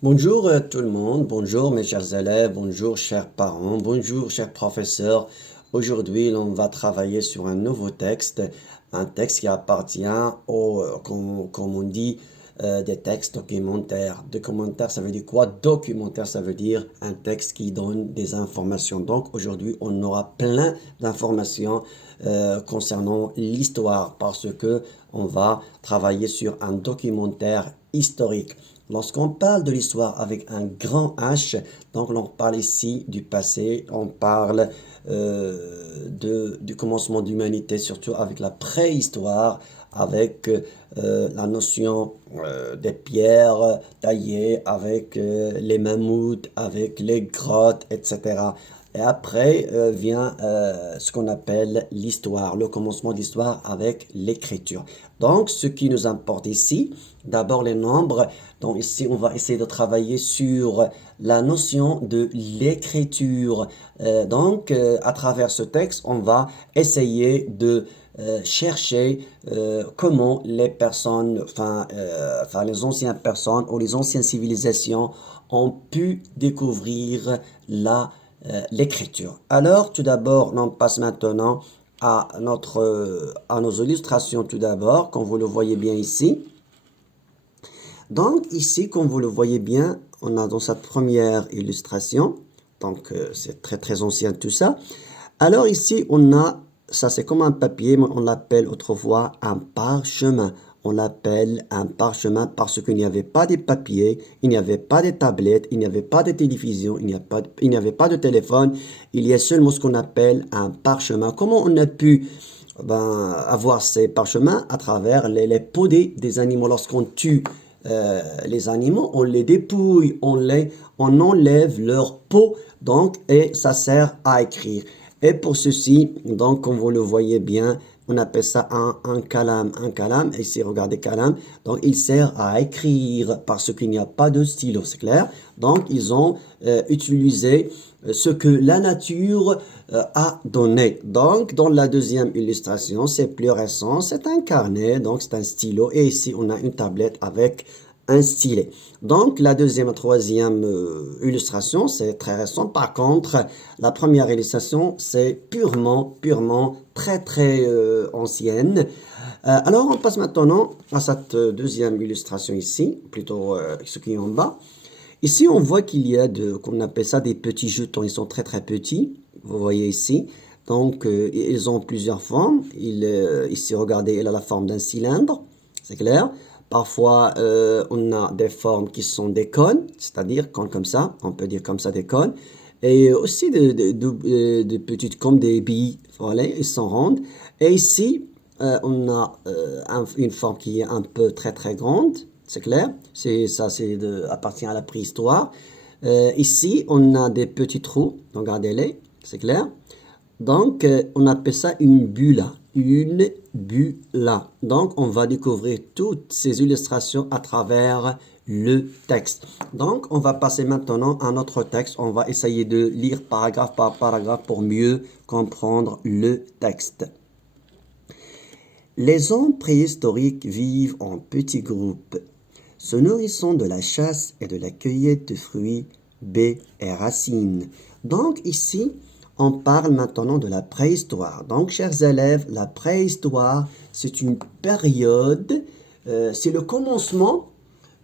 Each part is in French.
Bonjour tout le monde, bonjour mes chers élèves, bonjour chers parents, bonjour chers professeurs. Aujourd'hui, on va travailler sur un nouveau texte, un texte qui appartient comme on dit, des textes documentaires. Documentaire, ça veut dire quoi? Documentaire, ça veut dire un texte qui donne des informations. Donc aujourd'hui, on aura plein d'informations concernant l'histoire parce que on va travailler sur un documentaire historique. Lorsqu'on parle de l'histoire avec un grand H, donc on parle ici du passé, on parle du commencement de l'humanité, surtout avec la préhistoire, avec la notion des pierres taillées, avec les mammouths, avec les grottes, etc. Et après vient ce qu'on appelle l'histoire, le commencement de l'histoire avec l'écriture. Donc, ce qui nous importe ici, d'abord les nombres. Donc ici, on va essayer de travailler sur la notion de l'écriture. À travers ce texte, on va essayer de chercher comment les personnes, les anciennes personnes ou les anciennes civilisations ont pu découvrir l'écriture. Alors, tout d'abord, on passe maintenant à nos illustrations tout d'abord, comme vous le voyez bien ici. Donc ici, comme vous le voyez bien, on a dans cette première illustration, donc c'est très très ancien tout ça. Alors ici, on a, ça c'est comme un papier, mais on l'appelle autrefois un parchemin. On l'appelle un parchemin parce qu'il n'y avait pas de papier, il n'y avait pas de tablettes, il n'y avait pas de télévision, il n'y avait pas de téléphone. Il y a seulement ce qu'on appelle un parchemin. Comment on a pu avoir ces parchemins? À travers les peaux des animaux. Lorsqu'on tue les animaux, on les dépouille, on enlève leur peau, donc, et ça sert à écrire. Et pour ceci, donc, comme vous le voyez bien, on appelle ça un calame. Un calame, ici, regardez calame. Donc, il sert à écrire parce qu'il n'y a pas de stylo, c'est clair. Donc, ils ont utilisé ce que la nature a donné. Donc, dans la deuxième illustration, c'est plus récent, c'est un carnet, donc c'est un stylo. Et ici, on a une tablette avec un stylet. Donc, la deuxième et troisième illustration, c'est très récent. Par contre, la première illustration, c'est purement, très, très ancienne. Alors, on passe maintenant à cette deuxième illustration ici, plutôt ce qui est en bas. Ici, on voit qu'il y a qu'on appelle ça des petits jetons. Ils sont très, très petits. Vous voyez ici. Donc, ils ont plusieurs formes. Ici, regardez, il a la forme d'un cylindre. C'est clair. Parfois, on a des formes qui sont des cônes, c'est-à-dire cônes comme ça. On peut dire comme ça des cônes. Et aussi de petites comme des billes. Voilà, ils sont rondes. Et ici, on a une forme qui est un peu très, très grande. C'est clair? Appartient à la préhistoire. Ici, on a des petits trous. Regardez-les. C'est clair? Donc, on appelle ça une bulle. Une bulle. Donc, on va découvrir toutes ces illustrations à travers le texte. Donc, on va passer maintenant à notre texte. On va essayer de lire paragraphe par paragraphe pour mieux comprendre le texte. Les hommes préhistoriques vivent en petits groupes, se nourrissant de la chasse et de la cueillette de fruits, baies et racines. Donc ici, on parle maintenant de la préhistoire. Donc, chers élèves, la préhistoire, c'est une période, c'est le commencement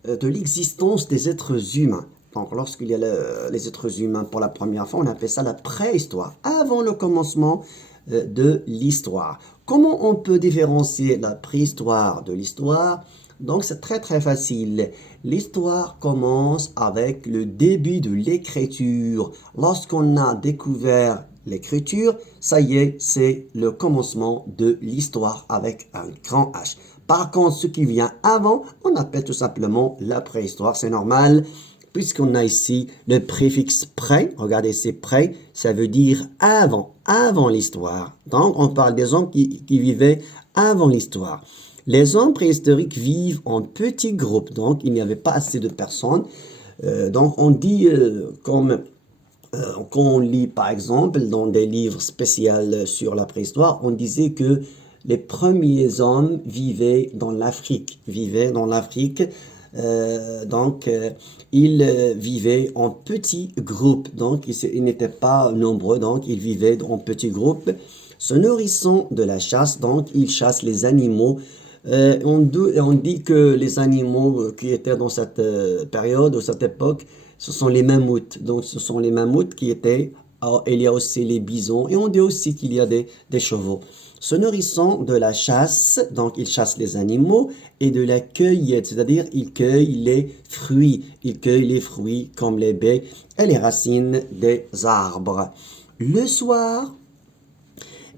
de l'existence des êtres humains. Donc, lorsqu'il y a les êtres humains pour la première fois, on appelle ça la préhistoire, avant le commencement de l'histoire. Comment on peut différencier la préhistoire de l'histoire? Donc, c'est très très facile. L'histoire commence avec le début de l'écriture. Lorsqu'on a découvert l'écriture, ça y est, c'est le commencement de l'histoire avec un grand H. Par contre, ce qui vient avant, on appelle tout simplement la préhistoire. C'est normal, puisqu'on a ici le préfixe pré. Regardez, c'est pré, ça veut dire avant l'histoire. Donc, on parle des hommes qui vivaient avant l'histoire. Les hommes préhistoriques vivent en petits groupes, donc il n'y avait pas assez de personnes. Donc, on dit quand on lit par exemple dans des livres spéciaux sur la préhistoire, on disait que les premiers hommes vivaient dans l'Afrique, ils vivaient en petits groupes. Donc, ils n'étaient pas nombreux, donc ils vivaient en petits groupes. Se nourrissant de la chasse, donc ils chassent les animaux. On dit que les animaux qui étaient dans cette période ou cette époque, ce sont les mammouths. Donc, ce sont les mammouths qui étaient. Alors, il y a aussi les bisons et on dit aussi qu'il y a des chevaux. Se nourrissant de la chasse, donc ils chassent les animaux, et de la cueillette, c'est-à-dire ils cueillent les fruits. Ils cueillent les fruits comme les baies et les racines des arbres. Le soir,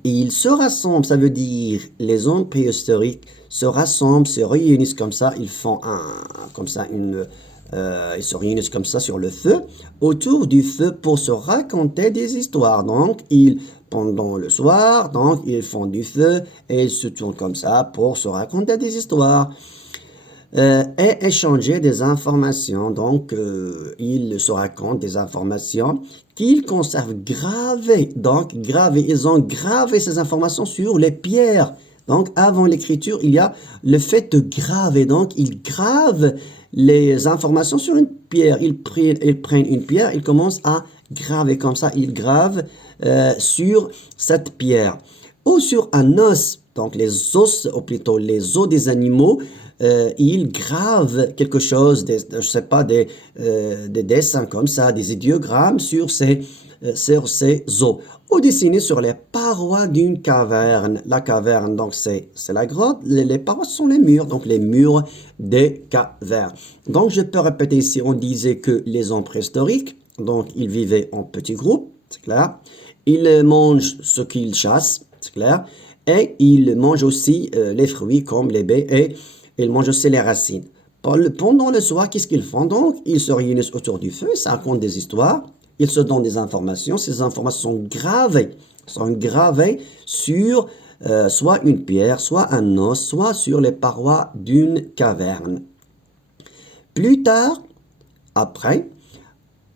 ils se rassemblent, ça veut dire les hommes préhistoriques se rassemblent, se réunissent comme ça, ils font ils se réunissent comme ça sur le feu, autour du feu pour se raconter des histoires. Donc, pendant le soir, donc, ils font du feu et ils se tournent comme ça pour se raconter des histoires. Et échanger des informations. Donc, ils se racontent des informations qu'ils conservent gravées. Donc, gravées. Ils ont gravé ces informations sur les pierres. Donc, avant l'écriture, il y a le fait de graver. Donc, ils gravent les informations sur une pierre. Ils prennent une pierre, ils commencent à graver comme ça. Ils gravent sur cette pierre. Ou sur un os. Donc, les os, ou plutôt les os des animaux, ils gravent quelque chose, je sais pas, des dessins comme ça, des idéogrammes sur ces os, ou dessinés sur les parois d'une caverne. La caverne, donc c'est la grotte, les parois sont les murs, donc les murs des cavernes. Donc je peux répéter ici, on disait que les hommes préhistoriques, donc ils vivaient en petits groupes, c'est clair, ils mangent ce qu'ils chassent, c'est clair, et ils mangent aussi les fruits comme les baies et ils mangent aussi les racines. Pendant le soir, qu'est-ce qu'ils font donc? Ils se réunissent autour du feu, ça raconte des histoires, ils se donnent des informations, ces informations sont gravées sur soit une pierre, soit un os, soit sur les parois d'une caverne. Plus tard, après,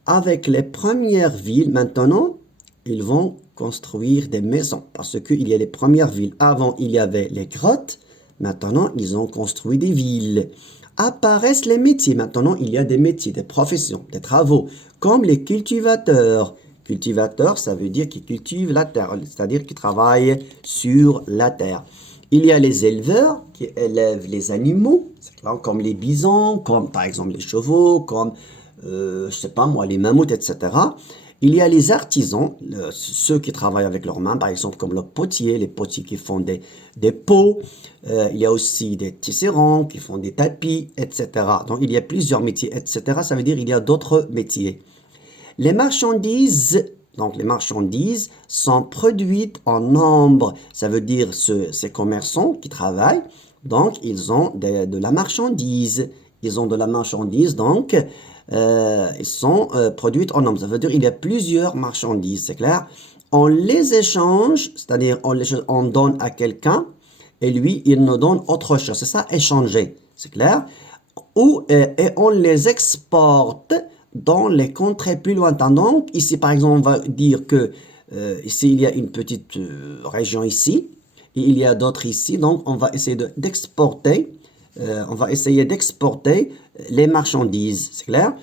avec les premières villes, maintenant, ils vont construire des maisons parce qu'il y a les premières villes. Avant, il y avait les grottes. Maintenant, ils ont construit des villes. Apparaissent les métiers. Maintenant, il y a des métiers, des professions, des travaux, comme les cultivateurs. Cultivateurs, ça veut dire qu'ils cultivent la terre, c'est-à-dire qu'ils travaillent sur la terre. Il y a les éleveurs qui élèvent les animaux, comme les bisons, comme par exemple les chevaux, comme, je sais pas moi, les mammouths, etc. Il y a les artisans, ceux qui travaillent avec leurs mains, par exemple comme les potiers qui font des pots. Il y a aussi des tisserands qui font des tapis, etc. Donc il y a plusieurs métiers, etc. Ça veut dire qu'il y a d'autres métiers. Les marchandises, donc les marchandises sont produites en nombre. Ça veut dire ces commerçants qui travaillent, donc ils ont de la marchandise. Ils ont de la marchandise, donc ils sont produites en nombre. Ça veut dire qu'il y a plusieurs marchandises, c'est clair. On les échange, c'est-à-dire on donne à quelqu'un et lui, il nous donne autre chose. C'est ça, échanger, c'est clair. Et on les exporte dans les contrées plus lointaines. Donc, ici, par exemple, on va dire que ici, il y a une petite région ici, et il y a d'autres ici. Donc, on va essayer d'exporter. On va essayer d'exporter les marchandises, c'est clair?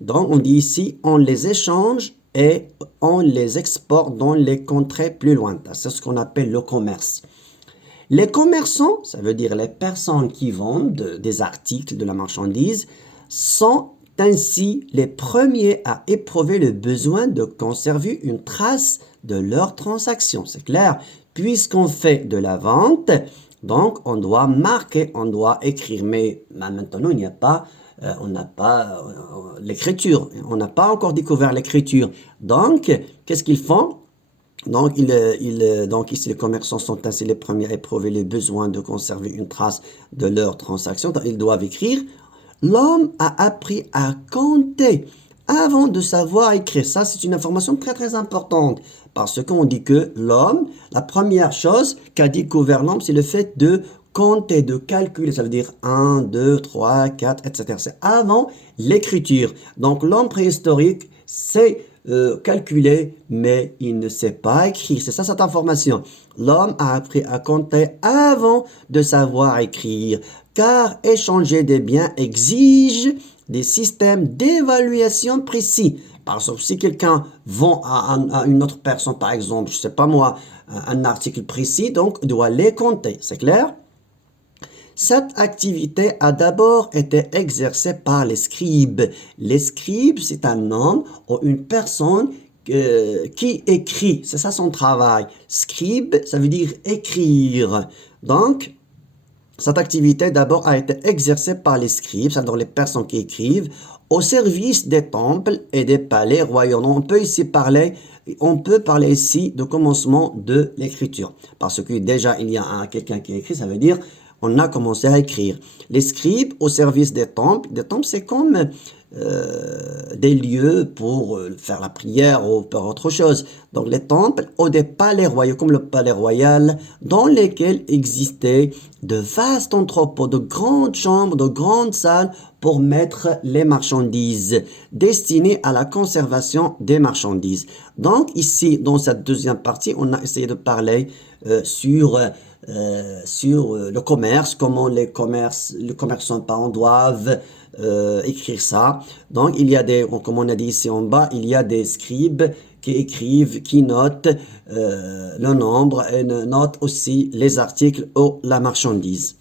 Donc, on dit ici, on les échange et on les exporte dans les contrées plus lointaines. C'est ce qu'on appelle le commerce. Les commerçants, ça veut dire les personnes qui vendent des articles, de la marchandise, sont ainsi les premiers à éprouver le besoin de conserver une trace de leur transaction. C'est clair, puisqu'on fait de la vente, donc on doit marquer, on doit écrire, mais maintenant il n'y a pas, on n'a pas l'écriture, on n'a pas encore découvert l'écriture. Donc, qu'est-ce qu'ils font? Donc, donc ici, les commerçants sont ainsi les premiers à éprouver le besoin de conserver une trace de leur transaction. Donc, ils doivent écrire. L'homme a appris à compter avant de savoir écrire. Ça, c'est une information très, très importante. Parce qu'on dit que l'homme, la première chose qu'a découvert l'homme, c'est le fait de compter, de calculer. Ça veut dire 1, 2, 3, 4, etc. C'est avant l'écriture. Donc, l'homme préhistorique, c'est calculer, mais il ne sait pas écrire. C'est ça cette information. L'homme a appris à compter avant de savoir écrire. car échanger des biens exige des systèmes d'évaluation précis. Par exemple, si quelqu'un vend à une autre personne, par exemple, je ne sais pas moi, un article précis, donc il doit les compter, c'est clair? Cette activité a d'abord été exercée par les scribes. Les scribes, c'est un homme ou une personne qui écrit. C'est ça son travail. Scribe, ça veut dire écrire. Donc, cette activité d'abord a été exercée par les scribes, c'est-à-dire les personnes qui écrivent, au service des temples et des palais royaux. On peut parler ici de commencement de l'écriture. Parce que déjà, il y a quelqu'un qui écrit, ça veut dire on a commencé à écrire. Les scribes au service des temples. Des temples, c'est comme des lieux pour faire la prière ou pour autre chose. Donc les temples ou des palais royaux, comme le palais royal, dans lesquels existaient de vastes entrepôts, de grandes chambres, de grandes salles pour mettre les marchandises destinées à la conservation des marchandises. Donc ici, dans cette deuxième partie, on a essayé de parler sur le commerce, comment les commerçants parents doivent écrire ça. Donc, il y a comme on a dit ici en bas, il y a des scribes qui écrivent, qui notent le nombre et notent aussi les articles ou la marchandise.